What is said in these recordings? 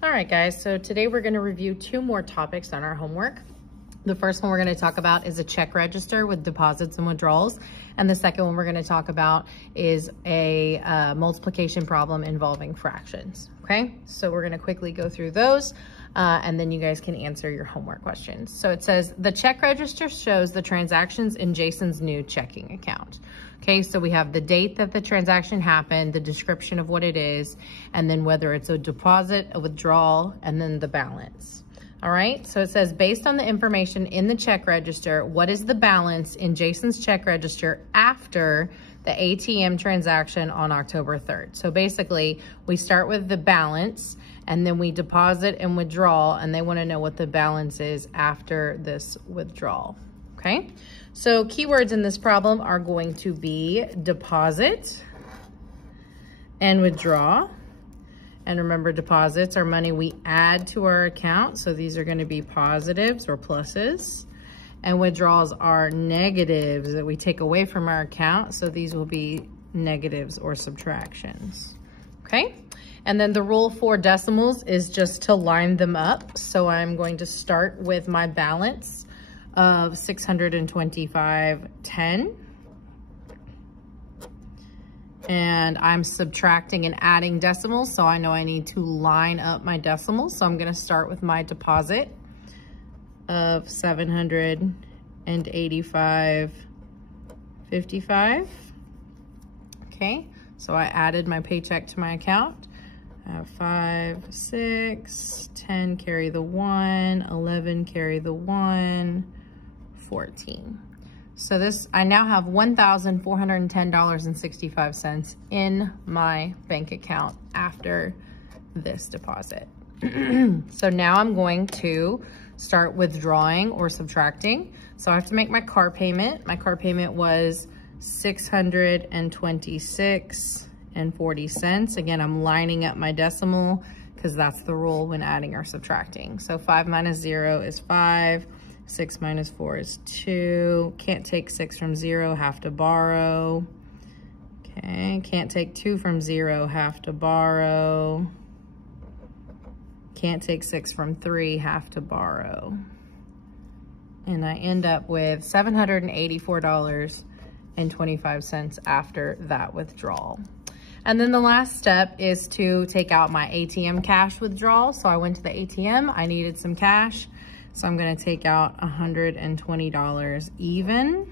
All right, guys, so today we're gonna review two more topics on our homework. The first one we're gonna talk about is a check register with deposits and withdrawals. And the second one we're gonna talk about is a multiplication problem involving fractions, okay? So we're gonna quickly go through those and then you guys can answer your homework questions. So it says, the check register shows the transactions in Jason's new checking account. Okay, so we have the date that the transaction happened, the description of what it is, and then whether it's a deposit, a withdrawal, and then the balance. All right, so it says, based on the information in the check register, what is the balance in Jason's check register after the ATM transaction on October 3rd? So basically, we start with the balance, and then we deposit and withdraw, and they wanna know what the balance is after this withdrawal, okay? So keywords in this problem are going to be deposit and withdraw. And remember, deposits are money we add to our account. So these are going to be positives or pluses. And withdrawals are negatives that we take away from our account. So these will be negatives or subtractions. Okay. And then the rule for decimals is just to line them up. So I'm going to start with my balance of 625.10. And I'm subtracting and adding decimals, so I know I need to line up my decimals. So I'm gonna start with my deposit of 785.55. Okay, so I added my paycheck to my account. 5, 6, 10 carry the 1, 11 carry the 1, 14. So this, I now have $1,410.65 in my bank account after this deposit. So now I'm going to start withdrawing or subtracting. So I have to make my car payment. My car payment was $626.40. Again, I'm lining up my decimal because that's the rule when adding or subtracting. So 5 minus 0 is 5. 6 minus 4 is 2. Can't take 6 from 0, have to borrow. Okay, can't take 2 from 0, have to borrow. Can't take 6 from 3, have to borrow. And I end up with $784.25 after that withdrawal. And then the last step is to take out my ATM cash withdrawal. So I went to the ATM, I needed some cash. So I'm gonna take out $120 even.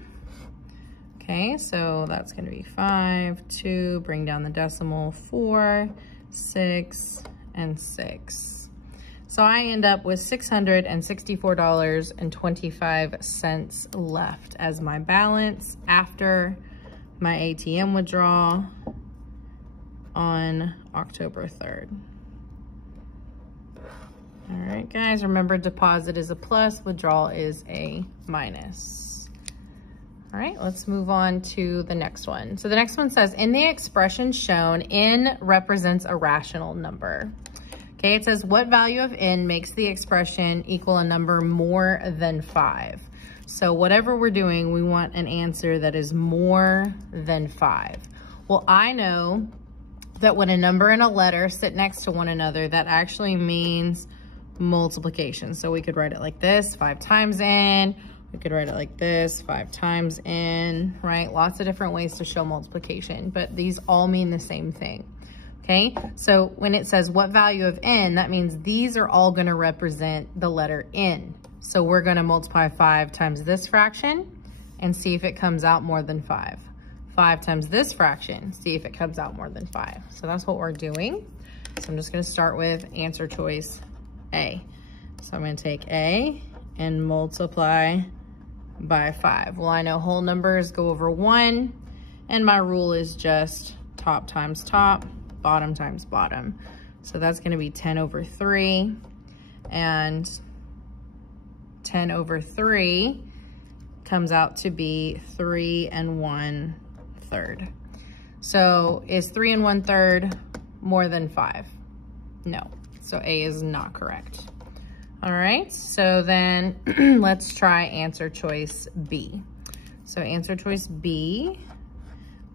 Okay, so that's gonna be 5, 2, bring down the decimal, 4, 6, and 6. So I end up with $664.25 left as my balance after my ATM withdrawal on October 3rd. All right, guys, remember deposit is a plus, withdrawal is a minus. All right, let's move on to the next one. So the next one says, in the expression shown, n represents a rational number. Okay, it says, what value of n makes the expression equal a number more than 5? So whatever we're doing, we want an answer that is more than 5. Well, I know that when a number and a letter sit next to one another, that actually means multiplication. So we could write it like this, 5 times n. We could write it like this, 5 times n, right? Lots of different ways to show multiplication, but these all mean the same thing, okay? So when it says what value of n, that means these are all gonna represent the letter n. So we're gonna multiply 5 times this fraction and see if it comes out more than 5. 5 times this fraction, see if it comes out more than 5. So that's what we're doing. So I'm just gonna start with answer choice A. So I'm gonna take A and multiply by 5. Well, I know whole numbers go over 1, and my rule is just top times top, bottom times bottom. So that's gonna be 10 over 3, and 10 over 3 comes out to be 3 1/3. So is 3 1/3 more than 5? No. So A is not correct. All right, so then let's try answer choice B. So answer choice B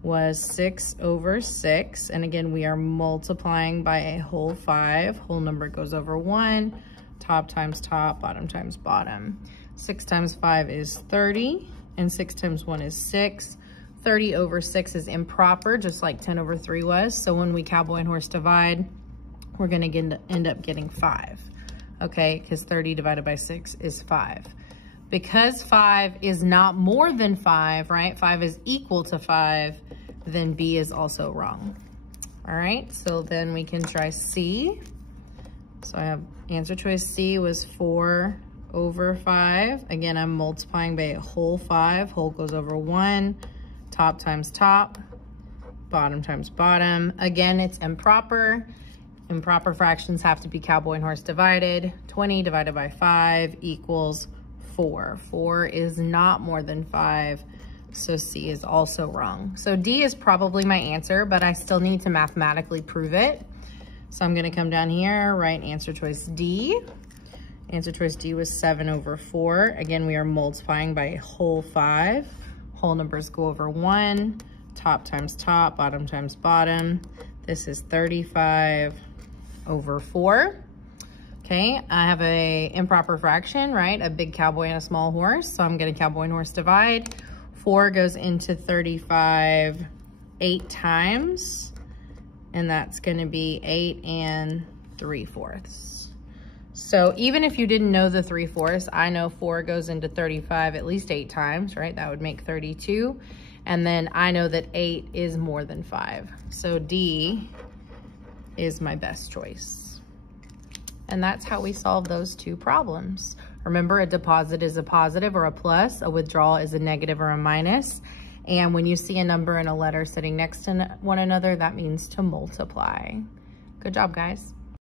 was 6 over 6. And again, we are multiplying by a whole 5. Whole number goes over 1. Top times top, bottom times bottom. 6 times 5 is 30, and 6 times 1 is 6. 30 over 6 is improper, just like 10 over 3 was. So when we cowboy and horse divide, we're gonna end up getting 5, okay? Because 30 divided by 6 is 5. Because 5 is not more than 5, right? 5 is equal to 5, then B is also wrong. All right, so then we can try C. So I have answer choice C was 4 over 5. Again, I'm multiplying by a whole 5. Whole goes over 1. Top times top. Bottom times bottom. Again, it's improper. Improper fractions have to be cowboy and horse divided. 20 divided by 5 equals 4. 4 is not more than 5. So C is also wrong. So D is probably my answer, but I still need to mathematically prove it. So I'm gonna come down here, write answer choice D. Answer choice D was 7 over 4. Again, we are multiplying by a whole 5. Whole numbers go over 1. Top times top, bottom times bottom. This is 35 over 4. Okay, I have a improper fraction, right? A big cowboy and a small horse. So I'm gonna cowboy and horse divide. 4 goes into 35 8 times, and that's gonna be 8 and 3/4. So even if you didn't know the 3/4, I know 4 goes into 35 at least 8 times, right? That would make 32. And then I know that 8 is more than 5. So D is my best choice. And that's how we solve those two problems. Remember, a deposit is a positive or a plus, a withdrawal is a negative or a minus. And when you see a number and a letter sitting next to one another, that means to multiply. Good job, guys.